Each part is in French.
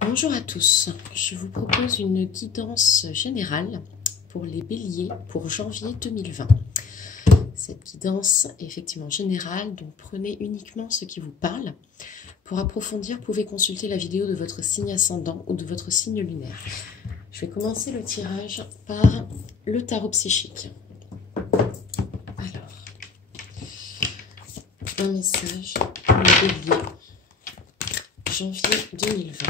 Bonjour à tous, je vous propose une guidance générale pour les béliers pour janvier 2020. Cette guidance est effectivement générale, donc prenez uniquement ce qui vous parle. Pour approfondir, vous pouvez consulter la vidéo de votre signe ascendant ou de votre signe lunaire. Je vais commencer le tirage par le tarot psychique. Alors, un message pour les béliers, janvier 2020.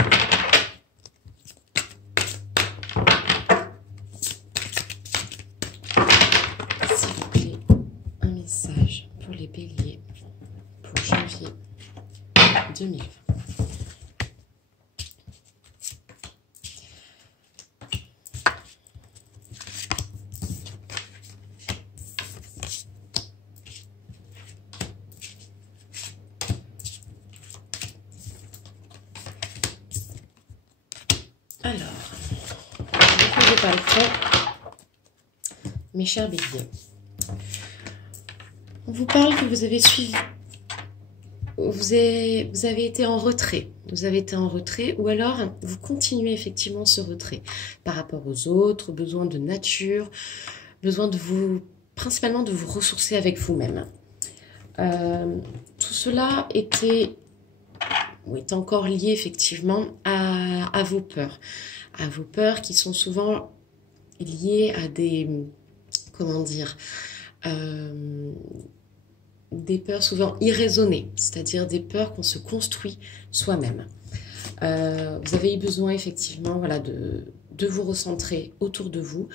Pour les béliers pour janvier 2020. Alors, ne perdez pas le temps, mes chers béliers. On vous parle que vous avez suivi, vous avez été en retrait. Vous avez été en retrait ou alors vous continuez effectivement ce retrait par rapport aux autres, besoin de nature, besoin de vous, principalement de vous ressourcer avec vous-même. Tout cela est encore lié effectivement à vos peurs qui sont souvent liées à des, comment dire, des peurs souvent irraisonnées, c'est-à-dire des peurs qu'on se construit soi-même. Vous avez eu besoin effectivement de vous recentrer autour de vous.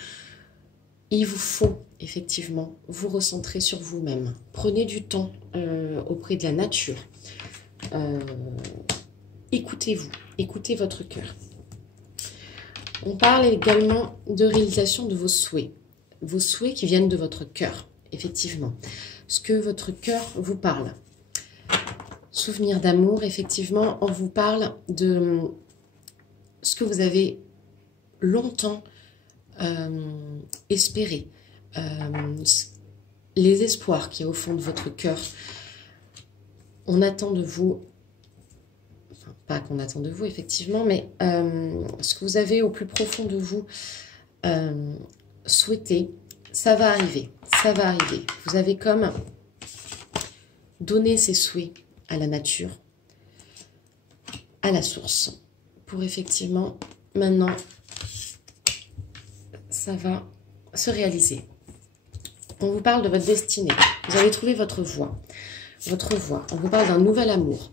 Il vous faut effectivement vous recentrer sur vous-même. Prenez du temps auprès de la nature. Écoutez-vous, écoutez votre cœur. On parle également de réalisation de vos souhaits qui viennent de votre cœur, effectivement. Ce que votre cœur vous parle. Souvenir d'amour, effectivement, on vous parle de ce que vous avez longtemps espéré. Les espoirs qui est au fond de votre cœur. On attend de vous, enfin pas qu'on attend de vous, effectivement, mais ce que vous avez au plus profond de vous souhaité, ça va arriver. Ça va arriver. Vous avez comme donné ces souhaits à la nature, à la source, pour effectivement, maintenant, ça va se réaliser. On vous parle de votre destinée. Vous avez trouvé votre voie. Votre voie. On vous parle d'un nouvel amour.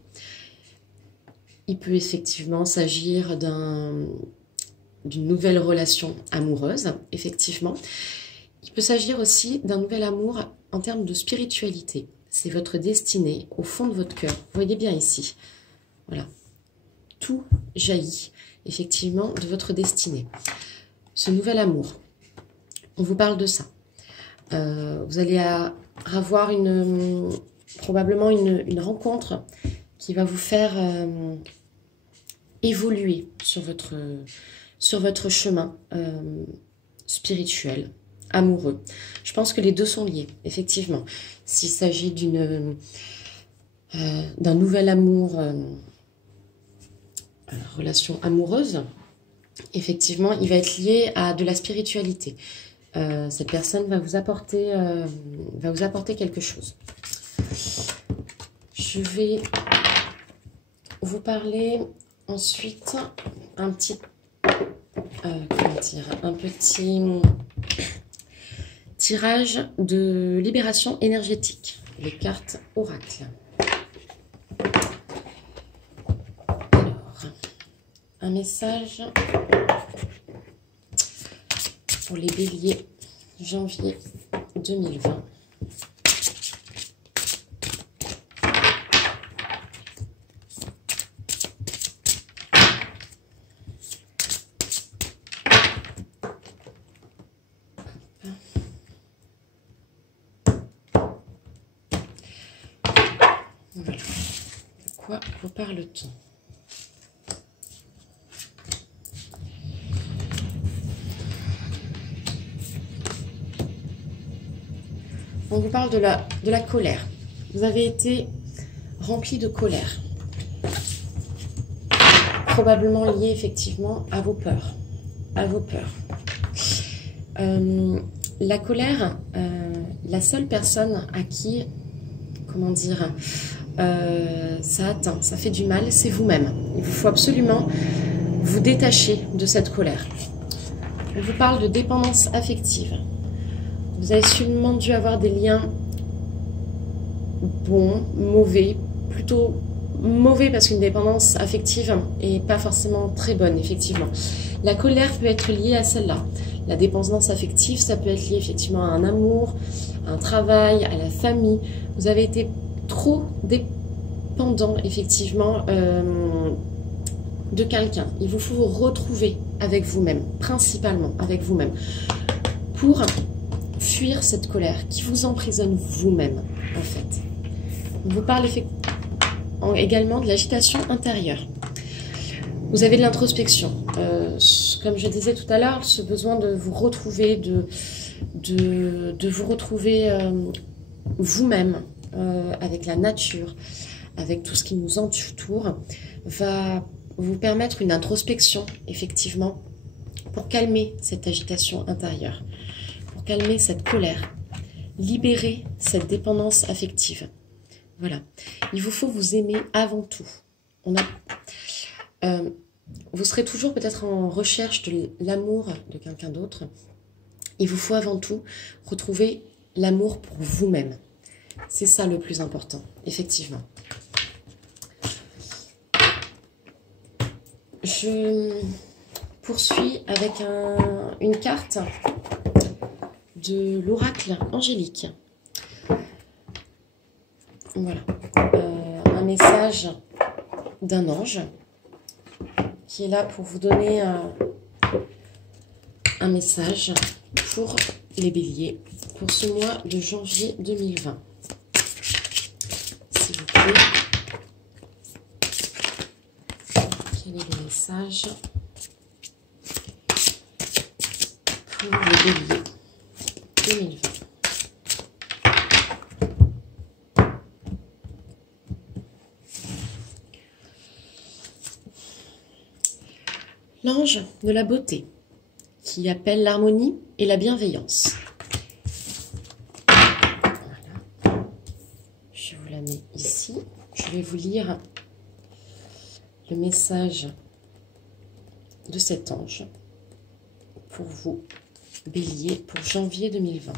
Il peut effectivement s'agir d'une nouvelle relation amoureuse, effectivement. Il peut s'agir aussi d'un nouvel amour en termes de spiritualité. C'est votre destinée au fond de votre cœur. Vous voyez bien ici. Voilà. Tout jaillit effectivement de votre destinée. Ce nouvel amour. On vous parle de ça. Vous allez avoir probablement une rencontre qui va vous faire évoluer sur votre chemin spirituel. Amoureux. Je pense que les deux sont liés, effectivement. S'il s'agit d'un nouvel amour, relation amoureuse, effectivement, il va être lié à de la spiritualité. Cette personne va vous apporter quelque chose. Je vais vous parler ensuite un petit tirage de libération énergétique, les cartes oracle. Alors, un message pour les béliers, janvier 2020. Voilà. De quoi vous parle-t-on? On vous parle de la colère. Vous avez été rempli de colère. probablement lié effectivement à vos peurs. À vos peurs. La colère, la seule personne à qui, comment dire, ça atteint, ça fait du mal, c'est vous-même. Il vous faut absolument vous détacher de cette colère. On vous parle de dépendance affective. Vous avez sûrement dû avoir des liens bons, mauvais, plutôt mauvais parce qu'une dépendance affective est pas forcément très bonne, effectivement. La colère peut être liée à celle-là. La dépendance affective, ça peut être lié effectivement à un amour, à un travail, à la famille. Vous avez été trop dépendant, effectivement, de quelqu'un. Il vous faut vous retrouver avec vous-même, principalement avec vous-même, pour fuir cette colère qui vous emprisonne vous-même, en fait. On vous parle également de l'agitation intérieure. Vous avez de l'introspection. Comme je disais tout à l'heure, ce besoin de vous retrouver, de vous retrouver vous-même, avec la nature, avec tout ce qui nous entoure, va vous permettre une introspection, effectivement, pour calmer cette agitation intérieure, pour calmer cette colère, libérer cette dépendance affective. Voilà. Il vous faut vous aimer avant tout. Vous serez toujours peut-être en recherche de l'amour de quelqu'un d'autre. Il vous faut avant tout retrouver l'amour pour vous-même. C'est ça le plus important, effectivement. Je poursuis avec une carte de l'oracle angélique. Voilà. Un message d'un ange qui est là pour vous donner un message pour les béliers pour ce mois de janvier 2020. S'il vous plaît. Quel est le message pour les béliers 2020? L'ange de la beauté, qui appelle l'harmonie et la bienveillance. Voilà. Je vous la mets ici. Je vais vous lire le message de cet ange pour vous, bélier, pour janvier 2020.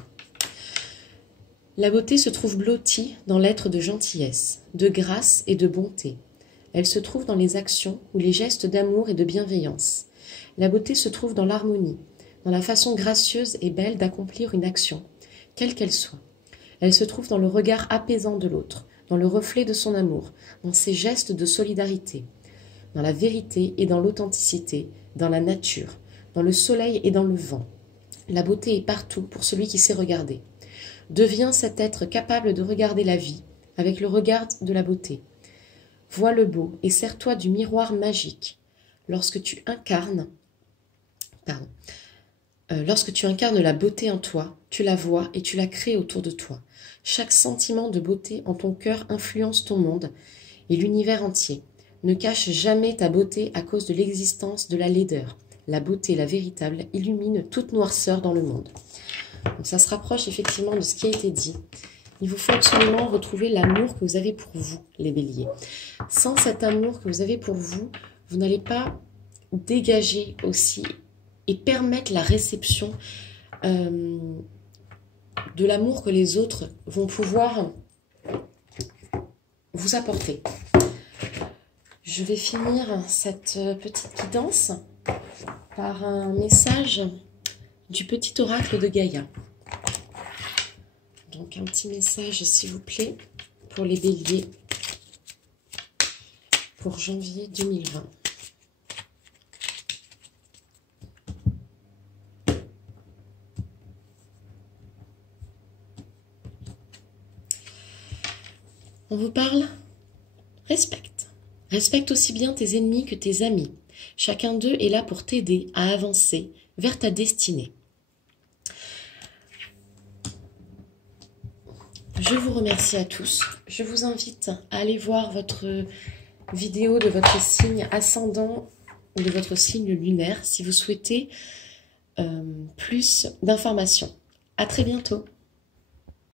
La beauté se trouve blottie dans l'être de gentillesse, de grâce et de bonté. Elle se trouve dans les actions ou les gestes d'amour et de bienveillance. La beauté se trouve dans l'harmonie, dans la façon gracieuse et belle d'accomplir une action, quelle qu'elle soit. Elle se trouve dans le regard apaisant de l'autre, dans le reflet de son amour, dans ses gestes de solidarité, dans la vérité et dans l'authenticité, dans la nature, dans le soleil et dans le vent. La beauté est partout pour celui qui sait regarder. Deviens cet être capable de regarder la vie avec le regard de la beauté. Vois le beau et sers-toi du miroir magique. Lorsque tu incarnes la beauté en toi, tu la vois et tu la crées autour de toi. Chaque sentiment de beauté en ton cœur influence ton monde et l'univers entier. Ne cache jamais ta beauté à cause de l'existence de la laideur. La beauté, la véritable, illumine toute noirceur dans le monde. Donc ça se rapproche effectivement de ce qui a été dit. Il vous faut absolument retrouver l'amour que vous avez pour vous, les béliers. Sans cet amour que vous avez pour vous, vous n'allez pas dégager aussi et permettre la réception de l'amour que les autres vont pouvoir vous apporter. Je vais finir cette petite guidance par un message du petit oracle de Gaïa. Donc un petit message, s'il vous plaît, pour les béliers pour janvier 2020. On vous parle? Respecte. Respecte aussi bien tes ennemis que tes amis. Chacun d'eux est là pour t'aider à avancer vers ta destinée. Je vous remercie à tous. Je vous invite à aller voir votre vidéo de votre signe ascendant ou de votre signe lunaire si vous souhaitez plus d'informations. À très bientôt.